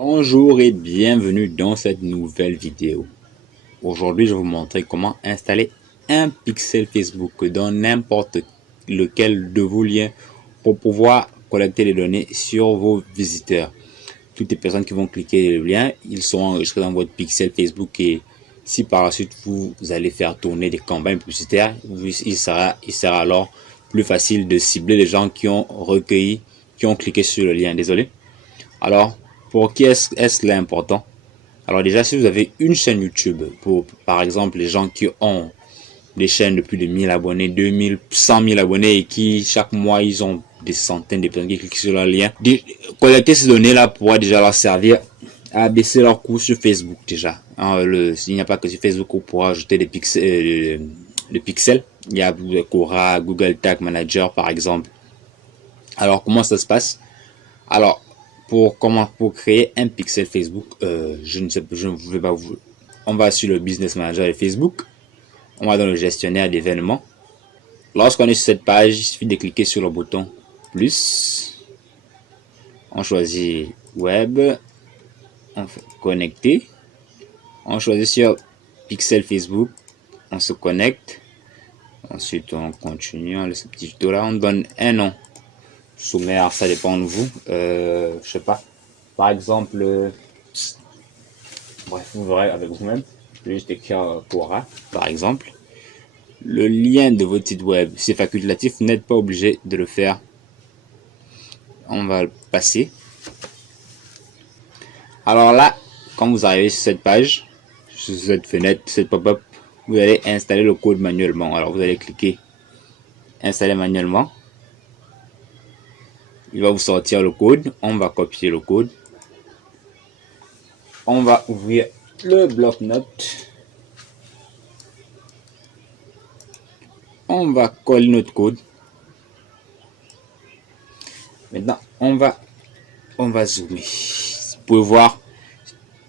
Bonjour et bienvenue dans cette nouvelle vidéo. Aujourd'hui, je vais vous montrer comment installer un pixel Facebook dans n'importe lequel de vos liens pour pouvoir collecter les données sur vos visiteurs. Toutes les personnes qui vont cliquer le lien, ils seront enregistrés dans votre pixel Facebook et si par la suite vous allez faire tourner des campagnes publicitaires, il sera alors plus facile de cibler les gens qui ont recueilli, qui ont cliqué sur le lien. Désolé. Alors, pour qui est-ce là important? Alors déjà, si vous avez une chaîne YouTube, pour par exemple les gens qui ont des chaînes de plus de 1000 abonnés, 2000, 100 000 abonnés et qui chaque mois ils ont des centaines de personnes qui cliquent sur leur lien, collecter ces données-là pourra déjà leur servir à baisser leur coût sur Facebook déjà. Il n'y a pas que sur Facebook qu'on pourra ajouter des pixels, il y a Quora, Google Tag Manager par exemple. Alors comment ça se passe? Alors pour créer un pixel Facebook, je ne vais pas vous. On va sur le Business Manager de Facebook. On va dans le gestionnaire d'événements. Lorsqu'on est sur cette page, il suffit de cliquer sur le bouton plus. On choisit Web. On fait connecter. On choisit sur Pixel Facebook. On se connecte. Ensuite, on continue. On laisse ce petit tuto là. On donne un nom. Sommaire, ça dépend de vous. Je sais pas. Par exemple, bref, vous verrez avec vous-même. Je vais juste écrire Quora, par exemple. Le lien de votre site web, c'est facultatif, vous n'êtes pas obligé de le faire. On va le passer. Alors là, quand vous arrivez sur cette page, sur cette fenêtre, cette pop-up, vous allez installer le code manuellement. Alors vous allez cliquer installer manuellement. Il va vous sortir le code. On va copier le code. On va ouvrir le bloc-notes. On va coller notre code. Maintenant, on va zoomer. Vous pouvez voir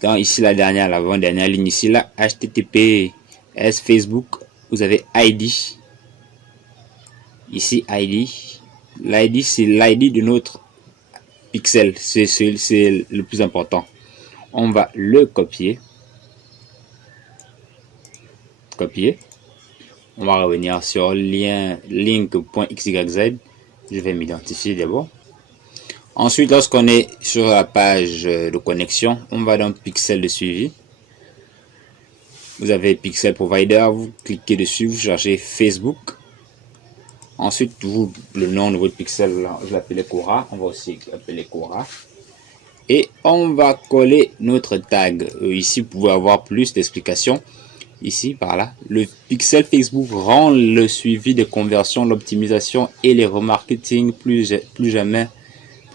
dans ici l'avant-dernière ligne ici là, HTTPS Facebook. Vous avez ID. Ici ID. L'ID c'est l'ID de notre pixel. C'est le plus important. On va le copier. On va revenir sur link.xyz. Je vais m'identifier d'abord. Ensuite, lorsqu'on est sur la page de connexion, on va dans Pixel de suivi. Vous avez Pixel Provider, vous cliquez dessus, vous cherchez Facebook. Ensuite, le nom de votre pixel, je l'appelais Quora. On va aussi l'appeler Quora. Et on va coller notre tag. Ici, vous pouvez avoir plus d'explications. Ici, par là, le pixel Facebook rend le suivi des conversions, l'optimisation et les remarketing plus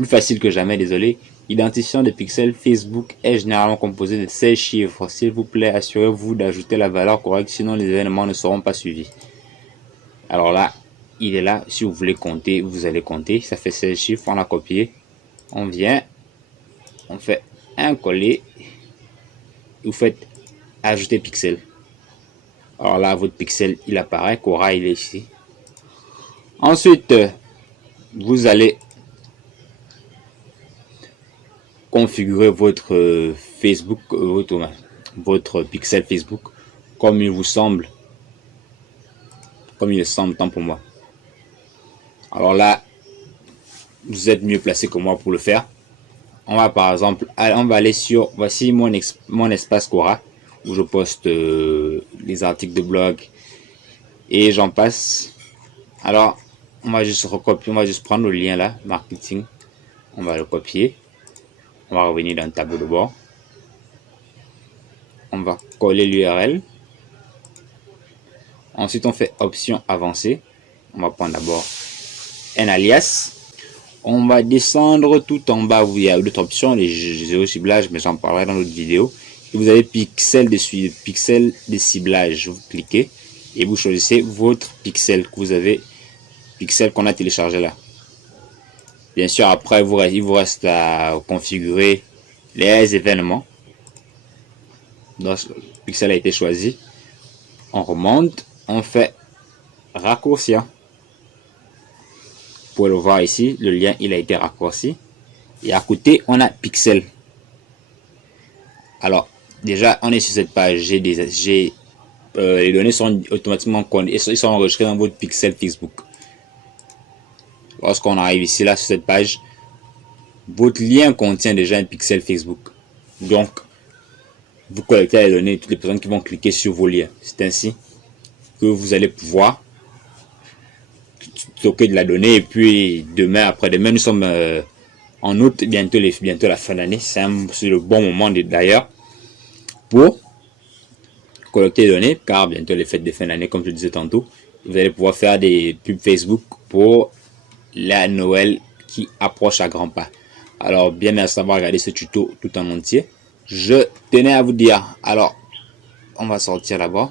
facile que jamais, désolé. L'identifiant des pixels Facebook est généralement composé de 16 chiffres. S'il vous plaît, assurez-vous d'ajouter la valeur correcte, sinon les événements ne seront pas suivis. Alors là, il est là. Si vous voulez compter, vous allez compter. Ça fait 16 chiffres, on l'a copié. On vient, on fait un coller. Vous faites ajouter pixel. Alors là, votre pixel, il apparaît. Quora, il est ici. Ensuite, vous allez configurer votre Facebook, votre pixel Facebook comme il vous semble, comme il semble tant pour moi. Alors là, vous êtes mieux placé que moi pour le faire. On va par exemple, on va aller sur, voici mon espace Quora où je poste les articles de blog et j'en passe. Alors, on va juste recopier, on va juste prendre le lien là, marketing, on va le copier. On va revenir dans le tableau de bord. On va coller l'URL. Ensuite, on fait option avancée. On va prendre d'abord un alias. On va descendre tout en bas. Il y a d'autres options, les géociblage, mais j'en parlerai dans l'autre vidéo. Et vous avez pixel de ciblage. Vous cliquez et vous choisissez votre pixel que vous avez, pixel qu'on a téléchargé là. Bien sûr, après, il vous reste à configurer les événements. Donc, le pixel a été choisi. On remonte, on fait raccourcir. Vous pouvez le voir ici, le lien il a été raccourci. Et à côté, on a pixel. Alors, déjà, on est sur cette page. Les données sont automatiquement ils sont enregistrées dans votre pixel Facebook. Lorsqu'on arrive ici, là, sur cette page, votre lien contient déjà un pixel Facebook. Donc, vous collectez les données de toutes les personnes qui vont cliquer sur vos liens. C'est ainsi que vous allez pouvoir stocker de la donnée. Et puis, demain, après-demain, nous sommes en août, bientôt la fin d'année. C'est le bon moment d'ailleurs pour collecter les données, car bientôt les fêtes de fin d'année, comme je disais tantôt. Vous allez pouvoir faire des pubs Facebook pour la Noël qui approche à grands pas. Alors, bien merci d'avoir regardé ce tuto tout en entier. Je tenais à vous dire, alors, on va sortir là-bas.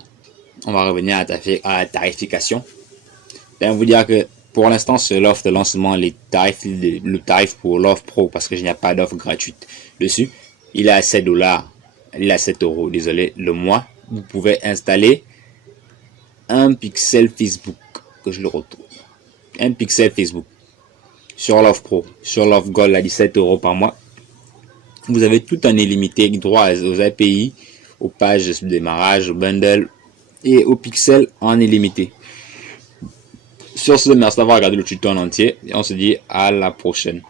On va revenir à la tarification. Je vais vous dire que pour l'instant, sur l'offre de lancement, le tarif pour l'offre pro, parce que je n'ai pas d'offre gratuite dessus, il est à 7 $. Il est à 7 €, désolé, le mois. Vous pouvez installer un pixel Facebook, que je le retrouve. Un pixel Facebook sur l'offre pro. Sur l'offre Gold à 17 € par mois. Vous avez tout en illimité, droit aux API, aux pages de démarrage, au bundle et au pixel en illimité. Sur ce, merci d'avoir regardé le tuto en entier et on se dit à la prochaine.